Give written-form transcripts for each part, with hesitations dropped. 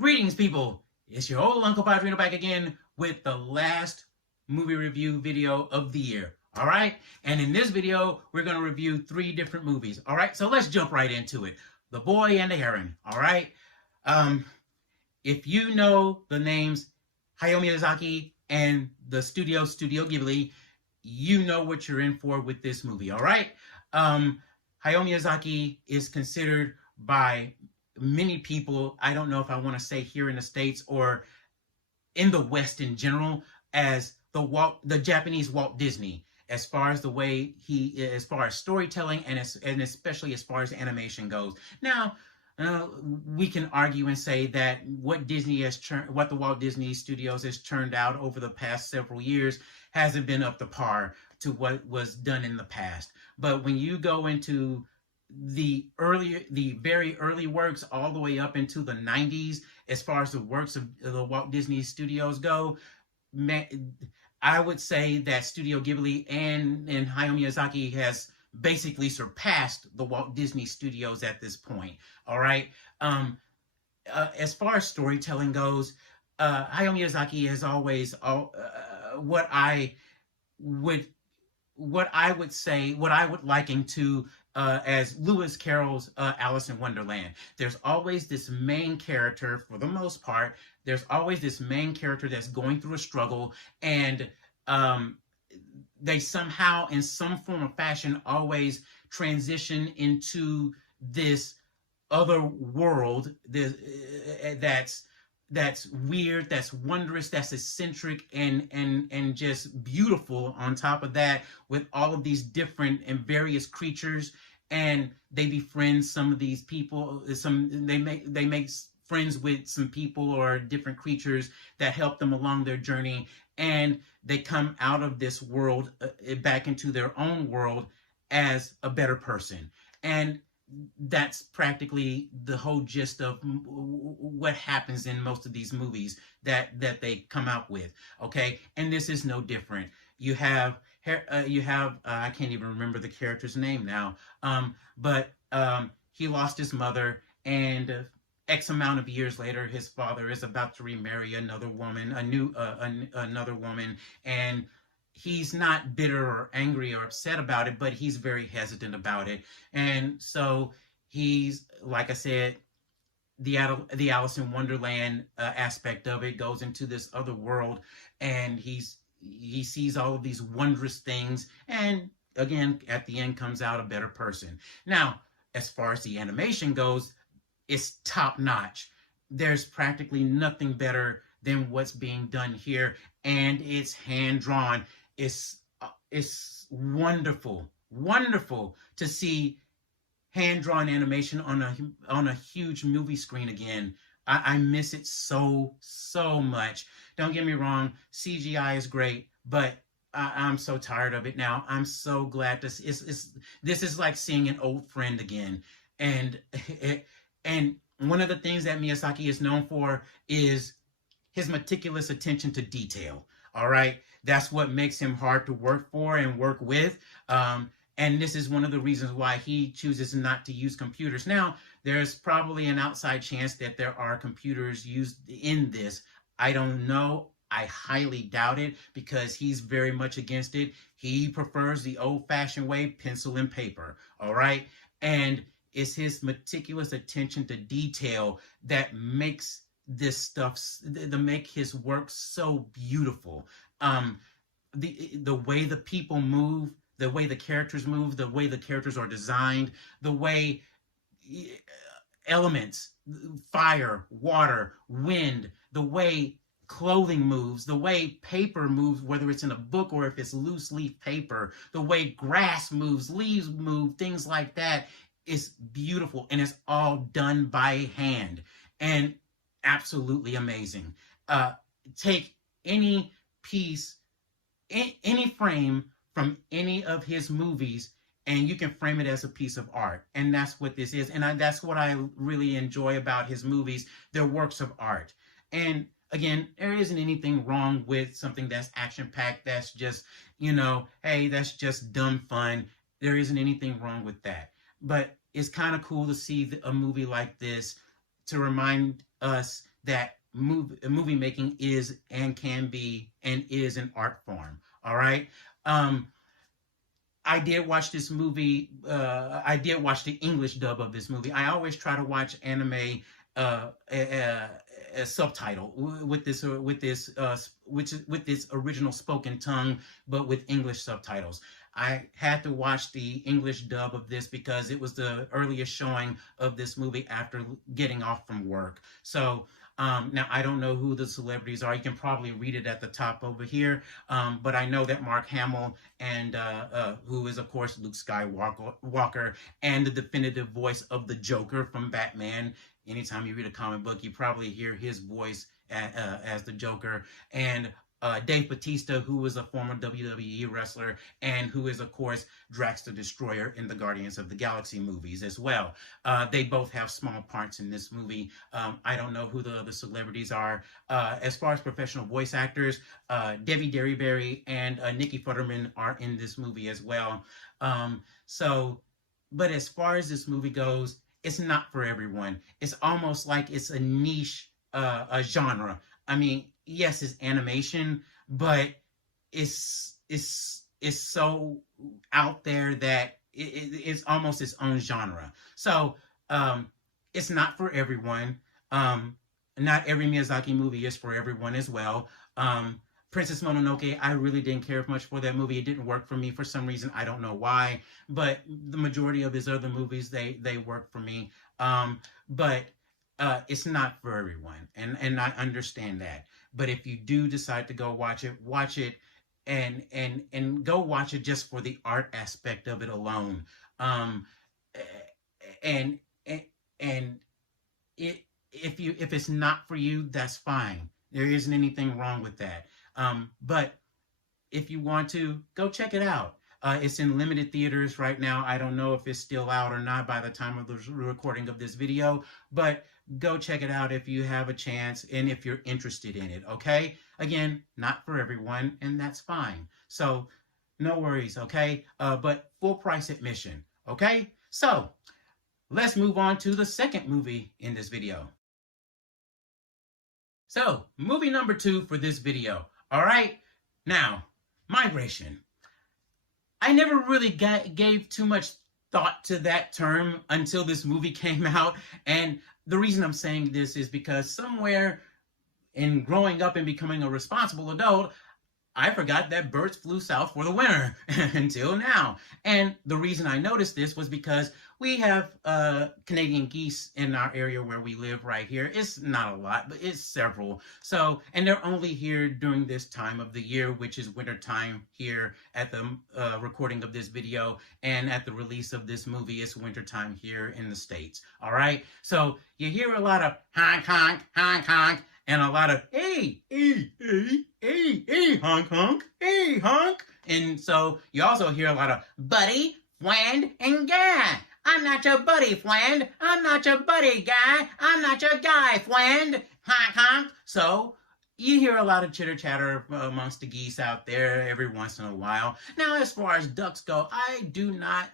Greetings, people. It's your old Uncle Padrino back again with the last movie review video of the year. All right? And in this video, we're going to review 3 different movies. All right? So let's jump right into it. The Boy and the Heron. All right? If you know the names Hayao Miyazaki and the Studio Ghibli, you know what you're in for with this movie. All right? Hayao Miyazaki is considered by many people, I don't know if I want to say here in the States or in the West in general, as the Japanese Walt Disney, as far as the way as far as storytelling and especially as far as animation goes. Now, we can argue and say that what the Walt Disney Studios has churned out over the past several years hasn't been up to par to what was done in the past. But when you go into the very early works all the way up into the 90s, as far as the works of the Walt Disney Studios go, I would say that Studio Ghibli and Hayao Miyazaki has basically surpassed the Walt Disney Studios at this point. All right. As far as storytelling goes, Hayao Miyazaki has always what I would liken to as Lewis Carroll's Alice in Wonderland. There's always this main character, for the most part, there's always this main character that's going through a struggle, and they somehow, in some form or fashion, always transition into this other world that's weird, that's wondrous, that's eccentric, and just beautiful. On top of that, with all of these different and various creatures, and they befriend some of these people. They make friends with some people or different creatures that help them along their journey, and they come out of this world back into their own world as a better person. And that's practically the whole gist of what happens in most of these movies that they come out with. Okay, and this is no different. You have I can't even remember the character's name now, but he lost his mother, and X amount of years later, his father is about to remarry another woman, another woman, and he's not bitter or angry or upset about it, but he's very hesitant about it. And so he's, like I said, the Alice in Wonderland aspect of it goes into this other world, and he sees all of these wondrous things, and again, at the end comes out a better person. Now, as far as the animation goes, it's top notch. There's practically nothing better than what's being done here, and it's hand drawn. It's wonderful to see hand-drawn animation on a huge movie screen again. I miss it so much. Don't get me wrong, CGI is great, but I'm so tired of it now. I'm so glad this is like seeing an old friend again. And one of the things that Miyazaki is known for is his meticulous attention to detail. All right, that's what makes him hard to work for and work with. And this is one of the reasons why he chooses not to use computers. Now, there's probably an outside chance that there are computers used in this. I don't know. I highly doubt it, because he's very much against it. He prefers the old-fashioned way, pencil and paper. All right, and it's his meticulous attention to detail that makes this stuff, to make his work so beautiful. The way the people move, the way the characters move, the way the characters are designed, the way elements, fire, water, wind, the way clothing moves, the way paper moves, whether it's in a book or if it's loose leaf paper, the way grass moves, leaves move, things like that, is beautiful, and it's all done by hand. And absolutely amazing. Take any piece, any frame from any of his movies, and you can frame it as a piece of art. And that's what this is. And that's what I really enjoy about his movies. They're works of art. And again, there isn't anything wrong with something that's action-packed, that's just, hey, that's just dumb fun. There isn't anything wrong with that. But it's kind of cool to see a movie like this to remind us that movie making is and can be and is an art form. All right. Um, I did watch this movie. I did watch the English dub of this movie. I always try to watch anime a subtitle with this original spoken tongue, but with English subtitles. I had to watch the English dub of this because it was the earliest showing of this movie after getting off from work. So now I don't know who the celebrities are. You can probably read it at the top over here. But I know that Mark Hamill and who is of course Luke Skywalker and the definitive voice of the Joker from Batman. Anytime you read a comic book, you probably hear his voice as the Joker. And Dave Bautista, who was a former WWE wrestler and who is, of course, Drax the Destroyer in the Guardians of the Galaxy movies as well. They both have small parts in this movie. I don't know who the other celebrities are. As far as professional voice actors, Debbie Derryberry and Nikki Futterman are in this movie as well. But as far as this movie goes, it's not for everyone. It's almost like it's a niche a genre. I mean, yes, it's animation, but it's so out there that it's almost its own genre. So it's not for everyone. Not every Miyazaki movie is for everyone as well. Princess Mononoke, I really didn't care much for that movie. It didn't work for me for some reason. I don't know why, but the majority of his other movies, they work for me. But it's not for everyone, and I understand that. But if you do decide to go watch it, and go watch it just for the art aspect of it alone. And and it if it's not for you, that's fine. There isn't anything wrong with that. But if you want to, go check it out. It's in limited theaters right now. I don't know if it's still out or not by the time of the recording of this video, but go check it out if you have a chance and if you're interested in it, okay? Again, not for everyone, and that's fine. So, no worries, okay? But full price admission, okay? So, let's move on to the second movie in this video. So, movie number 2 for this video, all right? Now, migration. I never really gave too much thought to that term until this movie came out. And the reason I'm saying this is because somewhere in growing up and becoming a responsible adult, I forgot that birds flew south for the winter until now. And the reason I noticed this was because we have Canadian geese in our area where we live right here. It's not a lot, but it's several. So, and they're only here during this time of the year, which is winter time here at the recording of this video. And at the release of this movie, it's winter time here in the States. All right. So you hear a lot of honk, honk, honk, honk, and a lot of hey, hey, hey, hey, hey, honk, honk, hey, honk. And so you also hear a lot of buddy, friend, and guy. I'm not your buddy, friend. I'm not your buddy, guy. I'm not your guy, friend. Honk, honk. So you hear a lot of chitter chatter amongst the geese out there every once in a while. Now, as far as ducks go, I do not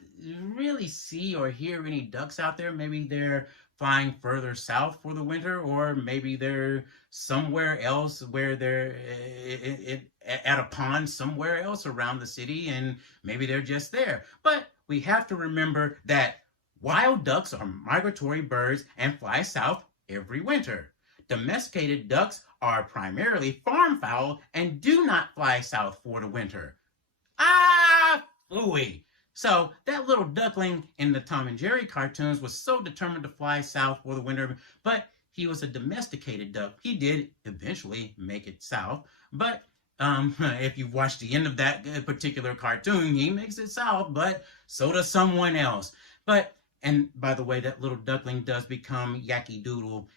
really see or hear any ducks out there. Maybe they're flying further south for the winter, or maybe they're somewhere else where they're at a pond somewhere else around the city, and maybe they're just there. But we have to remember that wild ducks are migratory birds and fly south every winter. Domesticated ducks are primarily farm fowl and do not fly south for the winter. Ah, phooey. So that little duckling in the Tom and Jerry cartoons was so determined to fly south for the winter, but he was a domesticated duck. He did eventually make it south, but if you watch the end of that particular cartoon, he makes it south, but so does someone else. And by the way, that little duckling does become Yankee Doodle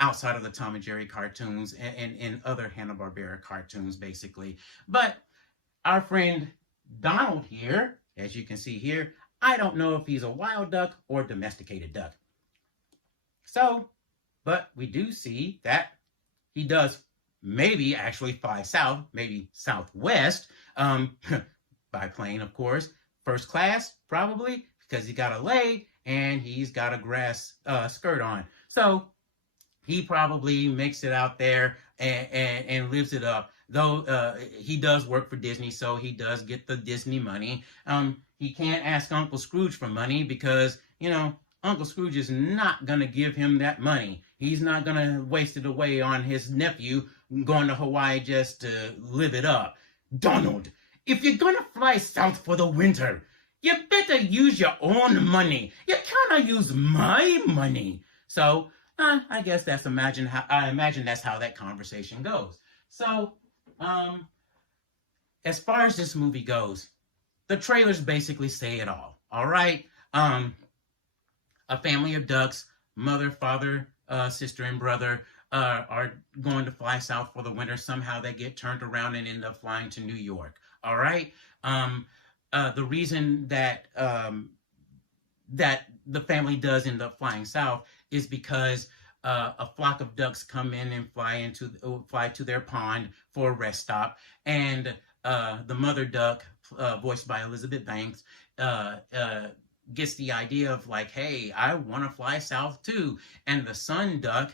outside of the Tom and Jerry cartoons and other Hanna-Barbera cartoons, basically. But our friend Donald here, as you can see here, I don't know if he's a wild duck or domesticated duck. So, but we do see that he does maybe actually fly south, maybe southwest, by plane, of course. First class, probably, because he got a leg and he's got a grass skirt on. So, He probably makes it out there and lives it up. Though he does work for Disney, so he does get the Disney money. He can't ask Uncle Scrooge for money because, Uncle Scrooge is not going to give him that money. He's not going to waste it away on his nephew going to Hawaii just to live it up. Donald, if you're going to fly south for the winter, you better use your own money. You cannot use my money. So I guess I imagine that's how that conversation goes. So, as far as this movie goes, the trailers basically say it all. All right, a family of ducks, mother, father, sister, and brother are going to fly south for the winter. Somehow they get turned around and end up flying to New York. All right. The reason that the family does end up flying south is because a flock of ducks come in and fly to their pond for a rest stop, and the mother duck, voiced by Elizabeth Banks, gets the idea of like, hey, I want to fly south too, and the son duck.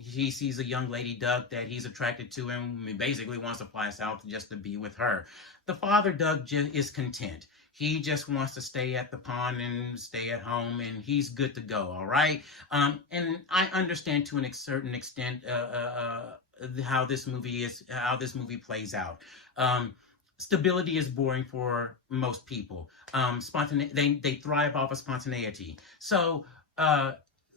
He sees a young lady duck that he's attracted to and basically wants to fly south just to be with her. The father duck is content. He just wants to stay at the pond and stay at home, and he's good to go. All right. And I understand to a certain extent how this movie plays out. Stability is boring for most people. They thrive off of spontaneity. So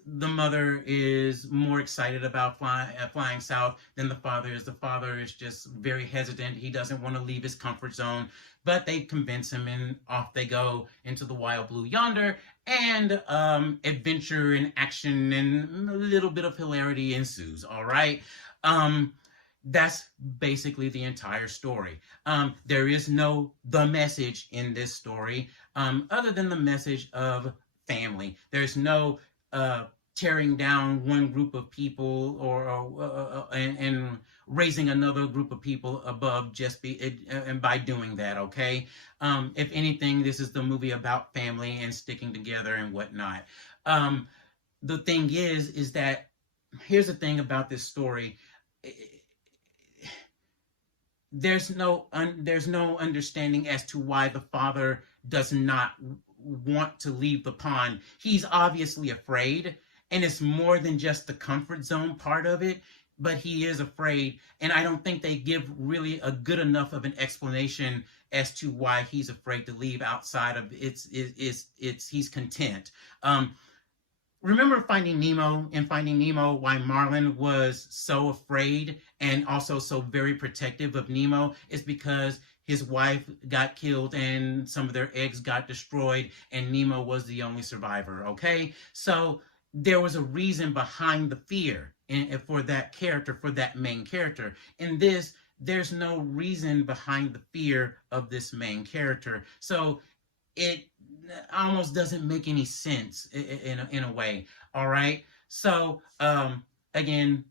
the mother is more excited about flying south than the father is. The father is just very hesitant. He doesn't want to leave his comfort zone, but they convince him, and off they go into the wild blue yonder, and adventure and action and a little bit of hilarity ensues. All right. That's basically the entire story. There is no the message in this story, other than the message of family. There's no tearing down one group of people and raising another group of people above and by doing that. Okay. If anything, this is the movie about family and sticking together and whatnot. The thing is that here's the thing about this story. There's no understanding as to why the father does not want to leave the pond. He's obviously afraid, and it's more than just the comfort zone part of it, but he is afraid, and I don't think they give really a good enough of an explanation as to why he's afraid to leave outside of he's content. Remember Finding Nemo? In Finding Nemo, why Marlin was so afraid and also so very protective of Nemo is because his wife got killed and some of their eggs got destroyed, and Nemo was the only survivor. Okay, so there was a reason behind the fear for that character, for that main character. In this, there's no reason behind the fear of this main character, so it almost doesn't make any sense in a way. All right, so again,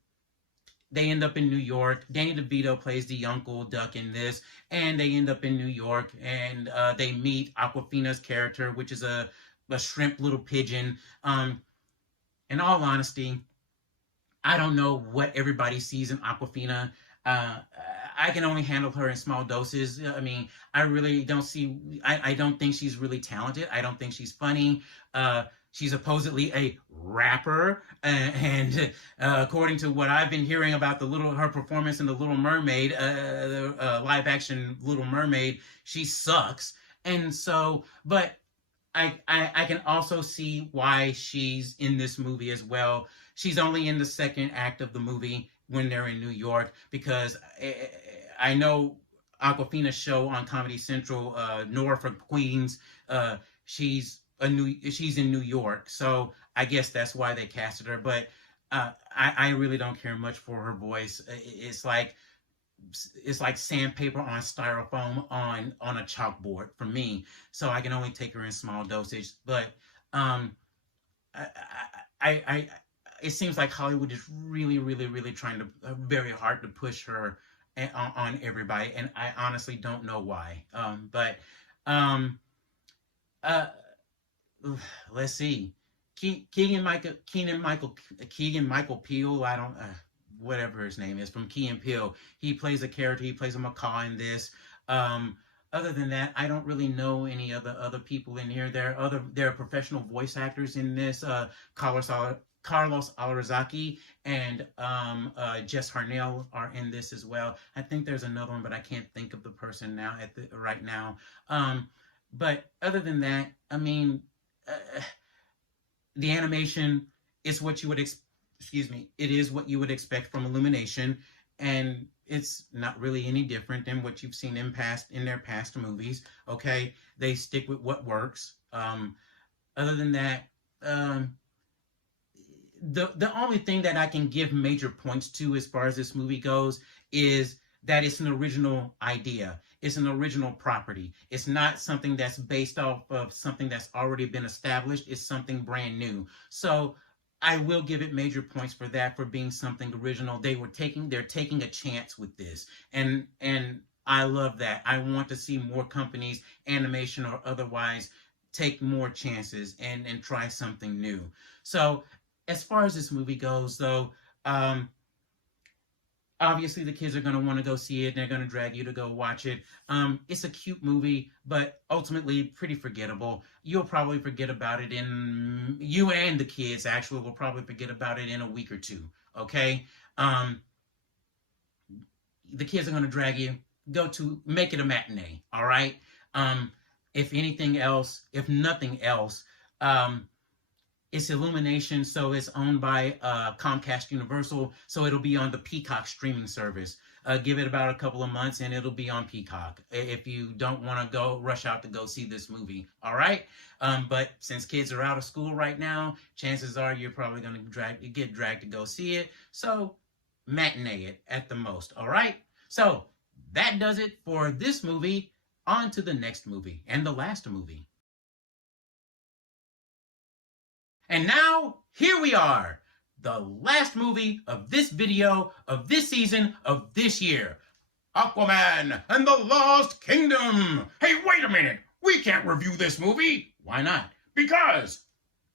they end up in New York. Danny DeVito plays the Uncle Duck in this, and they end up in New York, and they meet Aquafina's character, which is a shrimp little pigeon. In all honesty, I don't know what everybody sees in Aquafina. I can only handle her in small doses. I mean, I really don't see. I don't think she's really talented. I don't think she's funny. She's supposedly a rapper, and according to what I've been hearing about her performance in the Little Mermaid, the live action Little Mermaid, she sucks. And so, but I can also see why she's in this movie as well. She's only in the second act of the movie when they're in New York, because I know Aquafina's show on Comedy Central, Nora for Queens, she's in New York, so I guess that's why they casted her. But I really don't care much for her voice. It's like sandpaper on styrofoam on a chalkboard for me. So I can only take her in small dosage. But it seems like Hollywood is really, really, really trying to very hard to push her on everybody, and I honestly don't know why. But let's see. Keegan Michael Peele. I don't whatever his name is from Key and Peele. He plays a character. He plays a macaw in this. Um, Other than that, I don't really know any other people in here. There are professional voice actors in this. Carlos Alarazaki and Jess Harnell are in this as well. I think there's another one, but I can't think of the person now right now. But other than that, I mean, the animation is what you would excuse me. It is what you would expect from Illumination, and it's not really any different than what you've seen in their past movies. Okay, they stick with what works. Other than that, the only thing that I can give major points to as far as this movie goes is that it's an original idea. It's an original property. It's not something that's based off of something that's already been established. It's something brand new. So I will give it major points for that, for being something original. They're taking a chance with this. And I love that. I want to see more companies, animation or otherwise, take more chances and try something new. So as far as this movie goes, though, obviously the kids are going to want to go see it. They're going to drag you to go watch it. It's a cute movie, but ultimately pretty forgettable. You'll probably forget about it you and the kids actually will probably forget about it in a week or two. Okay. The kids are going to drag you, make it a matinee. All right. If anything else, if nothing else, it's Illumination, so it's owned by Comcast Universal, so it'll be on the Peacock streaming service. Give it about a couple of months, and it'll be on Peacock if you don't want to rush out to go see this movie. All right? But since kids are out of school right now, chances are you're probably going to get dragged to go see it. So matinee it at the most. All right? So that does it for this movie. On to the next movie and the last movie. And now, here we are, the last movie of this video, of this season, of this year. Aquaman and the Lost Kingdom. Hey, wait a minute. We can't review this movie. Why not? Because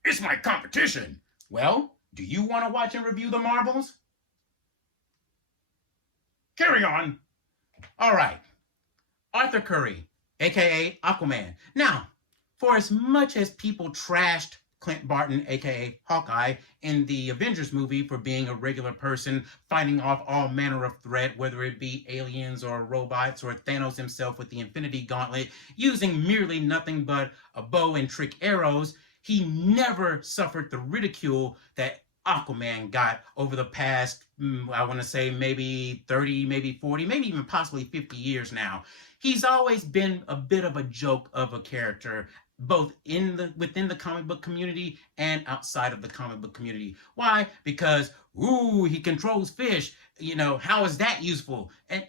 it's my competition. Well, do you want to watch and review the Marvels? Carry on. All right. Arthur Curry, a.k.a. Aquaman. Now, for as much as people trashed Clint Barton, aka Hawkeye, in the Avengers movie for being a regular person fighting off all manner of threat, whether it be aliens or robots or Thanos himself with the Infinity Gauntlet, using merely nothing but a bow and trick arrows, he never suffered the ridicule that Aquaman got over the past, I want to say maybe 30, maybe 40, maybe even possibly 50 years now. He's always been a bit of a joke of a character, both within the comic book community and outside of the comic book community. Why? Because, he controls fish. How is that useful? And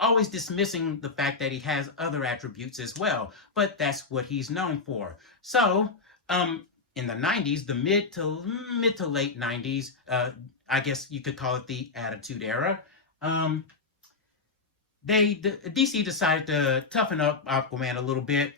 always dismissing the fact that he has other attributes as well. But that's what he's known for. So, in the 90s, the mid to late 90s, I guess you could call it the Attitude Era, DC decided to toughen up Aquaman a little bit,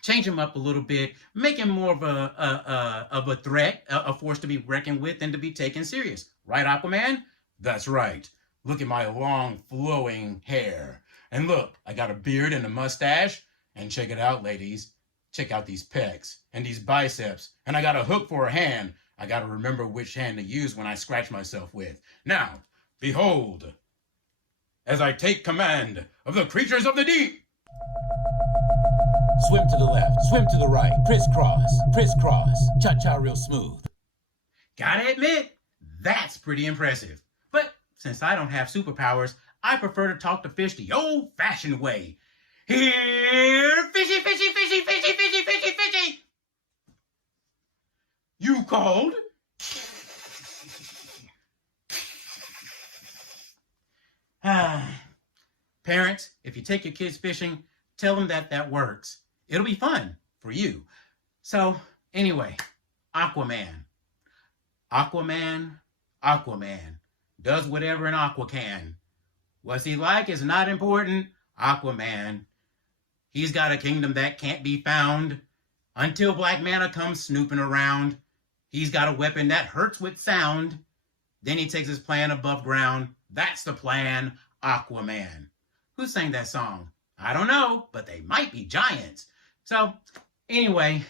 change him up a little bit, make him more of a threat, a force to be reckoned with and to be taken serious. Right, Aquaman? That's right. Look at my long, flowing hair. And look, I got a beard and a mustache. And check it out, ladies. Check out these pecs and these biceps. And I got a hook for a hand. I got to remember which hand to use when I scratch myself with. Now, behold, as I take command of the creatures of the deep. Swim to the left, swim to the right, crisscross, cha-cha real smooth. Gotta admit, that's pretty impressive. But since I don't have superpowers, I prefer to talk to fish the old-fashioned way. Here, fishy, fishy, fishy, fishy, fishy, fishy, fishy. You called? Parents, if you take your kids fishing, tell them that works. It'll be fun for you. So, anyway, Aquaman. Aquaman does whatever an aqua can. What's he like is not important. Aquaman. He's got a kingdom that can't be found until Black Manta comes snooping around. He's got a weapon that hurts with sound. Then he takes his plan above ground. That's the plan, Aquaman. Who sang that song? I don't know, but they might be giants. So, anyway,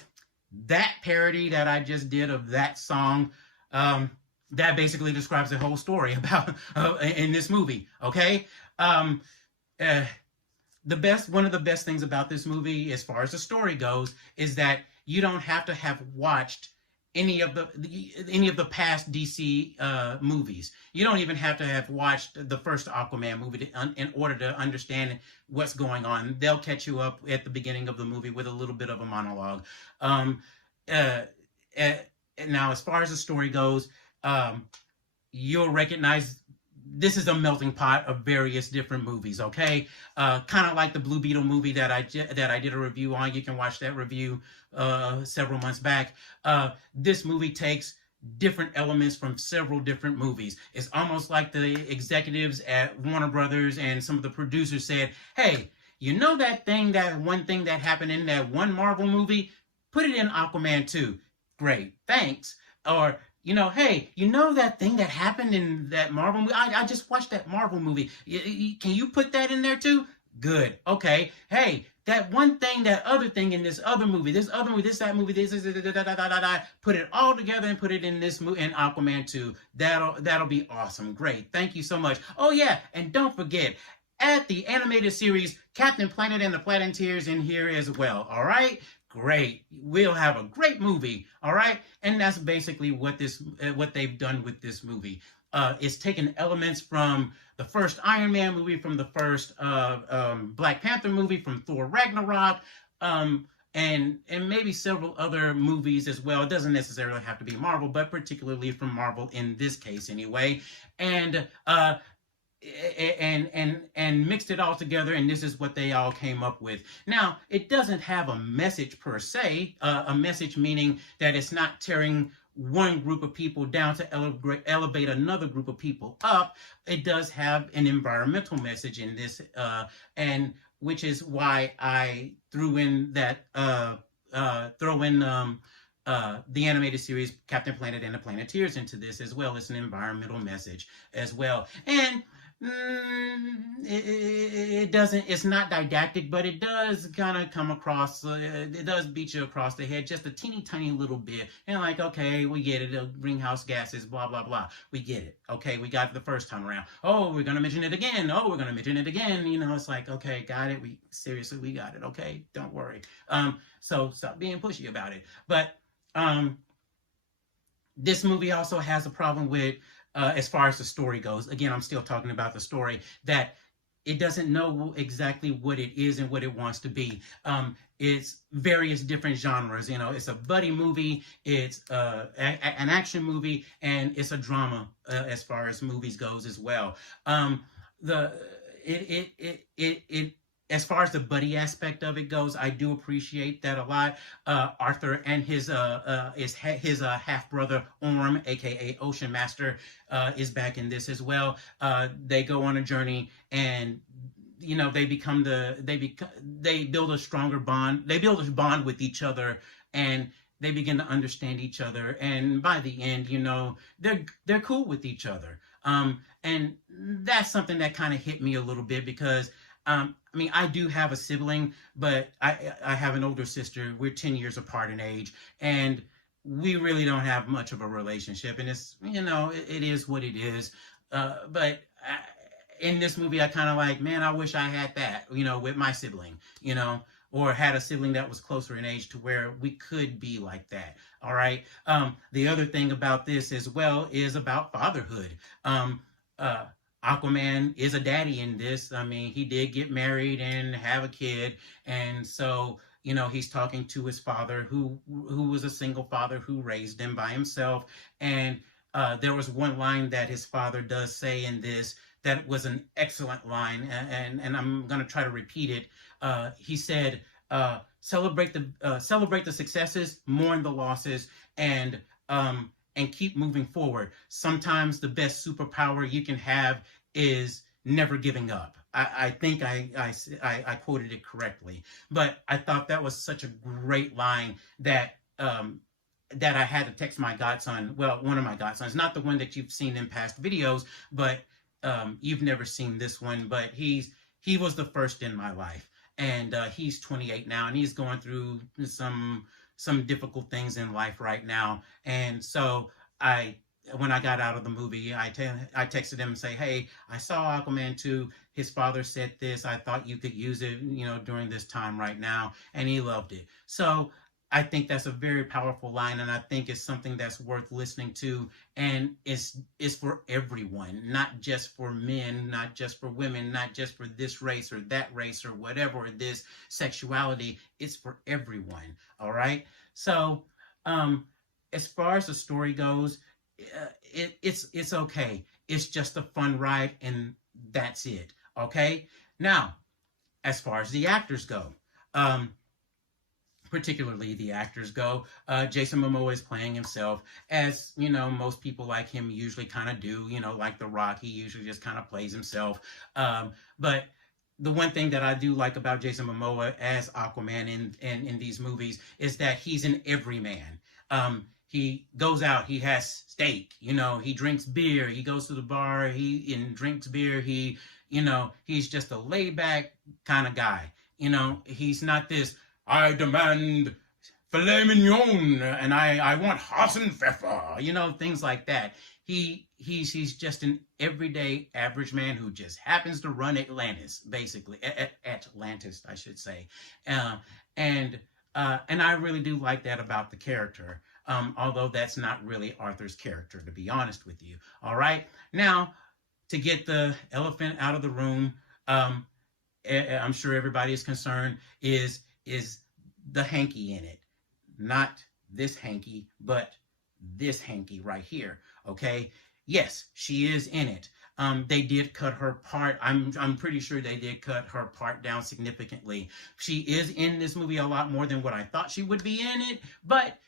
that parody that I just did of that song, that basically describes the whole story about in this movie. Okay, uh, one of the best things about this movie, as far as the story goes, is that you don't have to have watched any of the past DC movies. You don't even have to have watched the first Aquaman movie in order to understand what's going on. They'll catch you up at the beginning of the movie with a little bit of a monologue. Uh, uh, Now, as far as the story goes, you'll recognize this is a melting pot of various different movies. Okay, kind of like the Blue Beetle movie that I did a review on. You can watch that review several months back. This movie takes different elements from several different movies. It's almost like the executives at Warner Brothers and some of the producers said, "Hey, you know that one thing that happened in that one Marvel movie? Put it in Aquaman 2. Great, thanks." Or, hey, you know that thing that happened in that Marvel movie? I just watched that Marvel movie. Can you put that in there too? Good. Okay. Hey, that one thing, that other thing in this other movie, that movie, put it all together and put it in this movie, in Aquaman 2. That'll be awesome. Great. Thank you so much. Oh yeah, and don't forget, at the animated series, Captain Planet and the Planeteers in here as well. All right? Great. We'll have a great movie. All right? And that's basically what they've done with this movie. It's taken elements from the first Iron Man movie, from the first Black Panther movie, from Thor Ragnarok, and maybe several other movies as well. It doesn't necessarily have to be Marvel, but particularly from Marvel in this case anyway. And mixed it all together, and this is what they all came up with. Now, it doesn't have a message per se, a message meaning that it's not tearing one group of people down to elevate another group of people up. It does have an environmental message in this, and which is why I threw in that the animated series Captain Planet and the Planeteers into this as well. It's an environmental message as well. And it's not didactic, but it does kind of come across, it does beat you across the head just a teeny tiny little bit. And like, okay, we get it, greenhouse gases, blah, blah, blah. We get it. Okay, we got it the first time around. Oh, we're going to mention it again. Oh, we're going to mention it again. It's like, okay, got it. We got it. Okay, don't worry. So stop being pushy about it. But this movie also has a problem with, as far as the story goes. Again, I'm still talking about the story, that it doesn't know exactly what it is and what it wants to be. It's various different genres. It's a buddy movie, it's an action movie, and it's a drama as far as movies goes as well. As far as the buddy aspect of it goes, I do appreciate that a lot. Arthur and his half brother Orm, aka Ocean Master, is back in this as well. They go on a journey, and they build a stronger bond. They build a bond with each other, and they begin to understand each other. And by the end, they're cool with each other. And that's something that kind of hit me a little bit, because I do have a sibling, but I have an older sister. We're 10 years apart in age, and we really don't have much of a relationship. And it's, it is what it is. But in this movie, I kind of like, man, I wish I had that, with my sibling, or had a sibling that was closer in age to where we could be like that. All right. The other thing about this as well is about fatherhood. Aquaman is a daddy in this. He did get married and have a kid. And so, he's talking to his father, who was a single father who raised him by himself. And there was one line that his father does say in this that was an excellent line. And I'm going to try to repeat it. He said, celebrate the successes, mourn the losses, and keep moving forward. Sometimes the best superpower you can have is never giving up. I think I quoted it correctly, but I thought that was such a great line that that I had to text my godson. Well, one of my godsons, not the one that you've seen in past videos, but you've never seen this one. But he was the first in my life, and he's 28 now, and he's going through some difficult things in life right now. And so I when I got out of the movie, I texted him and say, "Hey, I saw Aquaman 2. His father said this. I thought you could use it, during this time right now," and he loved it. So I think that's a very powerful line, and I think it's something that's worth listening to, and it's for everyone, not just for men, not just for women, not just for this race or that race or whatever, this sexuality. It's for everyone. All right. So, as far as the story goes, it's okay. It's just a fun ride, and that's it. Okay. Now, as far as the actors go, particularly the actors go, Jason Momoa is playing himself, as most people like him usually kind of do. Like The Rock, he usually just kind of plays himself. But the one thing that I do like about Jason Momoa as Aquaman in these movies is that he's an everyman. He goes out, he has steak, he drinks beer, he goes to the bar, he drinks beer, he's just a laid back kind of guy. He's not this, "I demand filet mignon and I want Hassenpfeffer," things like that. He's just an everyday average man who just happens to run Atlantis, basically. Atlantis, I should say. And I really do like that about the character. Although that's not really Arthur's character, to be honest with you. All right. Now, to get the elephant out of the room, I'm sure everybody is concerned, is the hanky in it. Not this hanky, but this hanky right here. Okay. Yes, she is in it. They did cut her part. I'm pretty sure they did cut her part down significantly. She is in this movie a lot more than what I thought she would be in it, but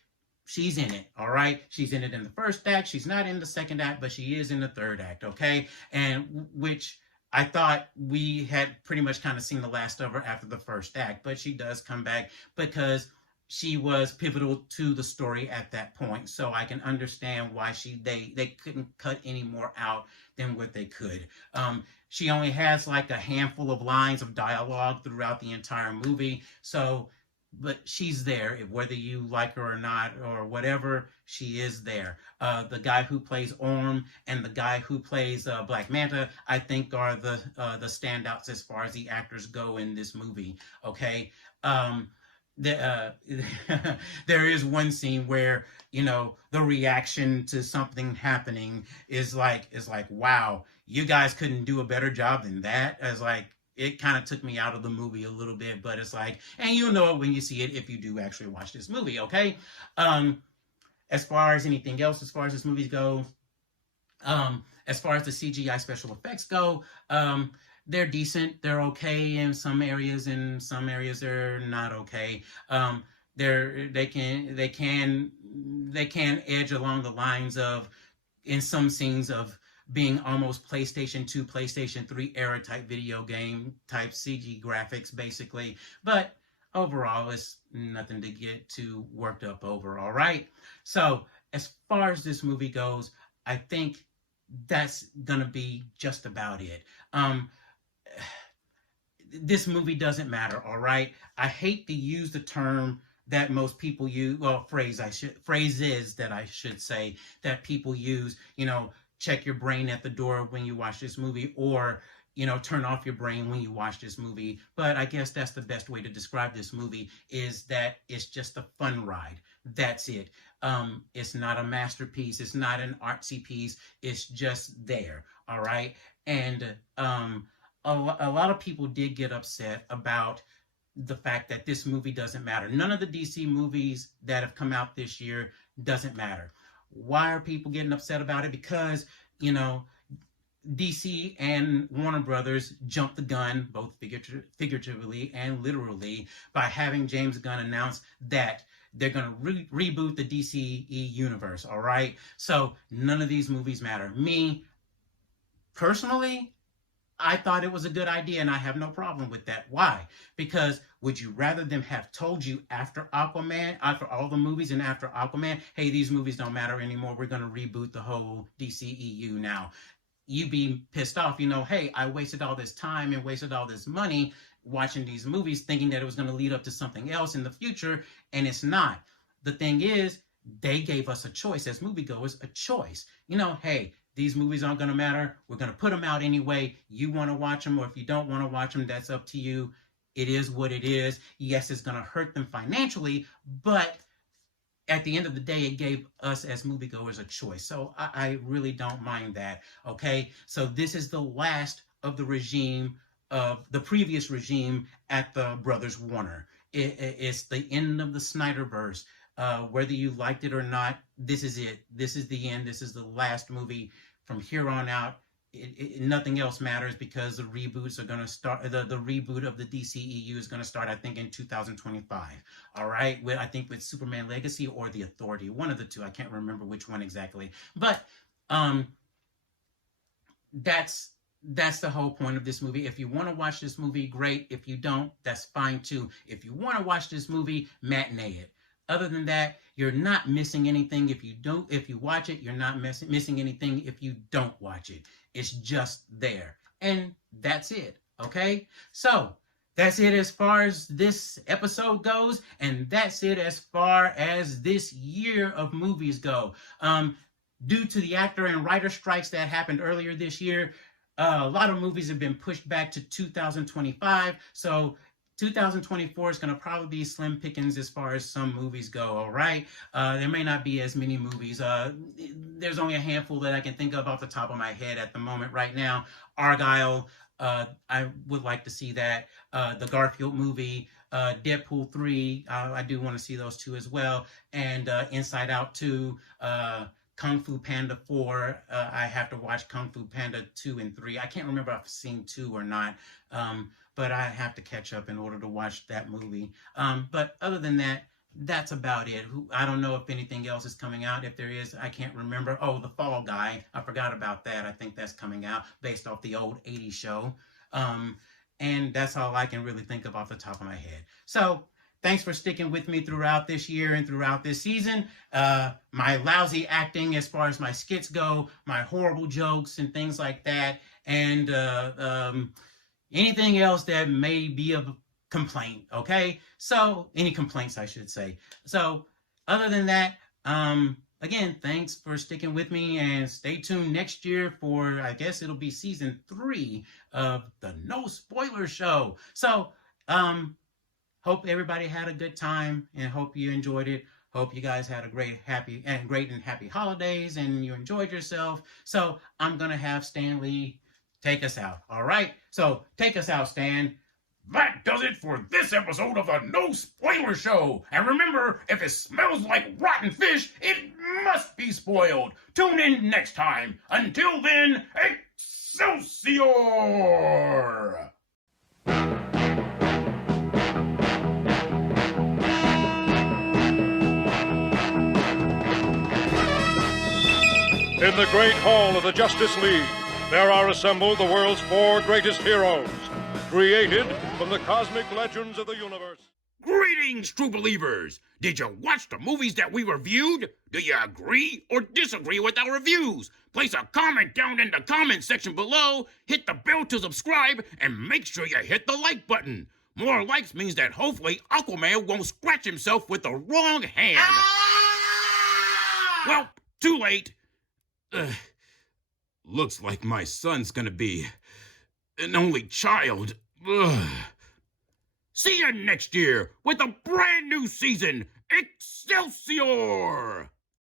she's in it. All right. She's in it in the first act. She's not in the second act, but she is in the third act. Okay. And which I thought we had pretty much kind of seen the last of her after the first act, but she does come back because she was pivotal to the story at that point. So I can understand why they couldn't cut any more out than what they could. She only has like a handful of lines of dialogue throughout the entire movie. So, but she's there, whether you like her or not or whatever, she is there. The guy who plays Orm and the guy who plays Black Manta, I think, are the standouts as far as the actors go in this movie. Okay. There is one scene where the reaction to something happening is like, wow, you guys couldn't do a better job than that. As like, it kind of took me out of the movie a little bit, but it's like, and you'll know it when you see it if you do actually watch this movie. Okay. As far as anything else, as far as this movie goes, as far as the CGI special effects go, they're decent. They're okay in some areas. In some areas, they're not okay. They can edge along the lines of, in some scenes, of being almost PlayStation 2, PlayStation 3 era type video game type CG graphics, basically. But overall, it's nothing to get too worked up over. All right. So as far as this movie goes, I think that's gonna be just about it. This movie doesn't matter, all right? I hate to use the term that most people use, well, phrases that I should say that people use, check your brain at the door when you watch this movie, or, turn off your brain when you watch this movie. But I guess that's the best way to describe this movie, is that it's just a fun ride. That's it. It's not a masterpiece. It's not an artsy piece. It's just there, all right? And a lot of people did get upset about the fact that this movie doesn't matter. None of the DC movies that have come out this year doesn't matter. Why are people getting upset about it? Because, DC and Warner Brothers jumped the gun, both figuratively and literally, by having James Gunn announce that they're going to reboot the DCE universe, all right? So none of these movies matter. Me, personally, I thought it was a good idea, and I have no problem with that. Why? Because would you rather them have told you after Aquaman, after all the movies and after Aquaman, hey, these movies don't matter anymore. We're going to reboot the whole DCEU now. You be pissed off, hey, I wasted all this time and wasted all this money watching these movies thinking that it was going to lead up to something else in the future, and it's not. The thing is, they gave us a choice as moviegoers, a choice. Hey, these movies aren't going to matter. We're going to put them out anyway. You want to watch them, or if you don't want to watch them, that's up to you. It is what it is. Yes, it's going to hurt them financially, but at the end of the day, it gave us as moviegoers a choice. So I really don't mind that. Okay, so this is the last of the regime, of the previous regime at the Brothers Warner. It's the end of the Snyderverse. Whether you liked it or not, this is it. This is the end. This is the last movie. From here on out, nothing else matters, because the reboots are going to start. The reboot of the DCEU is going to start, I think, in 2025. All right, I think with Superman Legacy or The Authority, one of the two. I can't remember which one exactly, but that's the whole point of this movie. If you want to watch this movie, great. If you don't, that's fine too. If you want to watch this movie, matinee it. Other than that, you're not missing anything. If you watch it, you're not missing anything if you don't watch it. It's just there. And that's it. Okay? So, that's it as far as this episode goes, and that's it as far as this year of movies go. Due to the actor and writer strikes that happened earlier this year, a lot of movies have been pushed back to 2025. So 2024 is going to probably be slim pickings as far as some movies go, all right? There may not be as many movies. There's only a handful that I can think of off the top of my head at the moment right now. Argyle, I would like to see that. The Garfield movie, Deadpool 3, I do want to see those two as well. And Inside Out 2, Kung Fu Panda 4, I have to watch Kung Fu Panda 2 and 3. I can't remember if I've seen 2 or not. But I have to catch up in order to watch that movie. But other than that, that's about it. I don't know if anything else is coming out. If there is, I can't remember. Oh, The Fall Guy. I forgot about that. I think that's coming out based off the old 80s show. And that's all I can really think of off the top of my head. So, thanks for sticking with me throughout this year and throughout this season. My lousy acting as far as my skits go, my horrible jokes and things like that, and anything else that may be of complaint, okay? So, any complaints, I should say. So, other than that, again, thanks for sticking with me, and stay tuned next year for, I guess it'll be season 3 of the No Spoiler Show. So, hope everybody had a good time, and hope you enjoyed it. Hope you guys had a great and happy holidays, and you enjoyed yourself. So, I'm going to have Stanley take us out. All right? So, take us out, Stan. That does it for this episode of the No Spoiler Show. And remember, if it smells like rotten fish, it must be spoiled. Tune in next time. Until then, Excelsior! In the great hall of the Justice League, there are assembled the world's 4 greatest heroes, created from the cosmic legends of the universe. Greetings, true believers! Did you watch the movies that we reviewed? Do you agree or disagree with our reviews? Place a comment down in the comment section below, hit the bell to subscribe, and make sure you hit the like button. More likes means that hopefully Aquaman won't scratch himself with the wrong hand. Well, too late. Looks like my son's gonna be an only child. See you next year with a brand new season. Excelsior!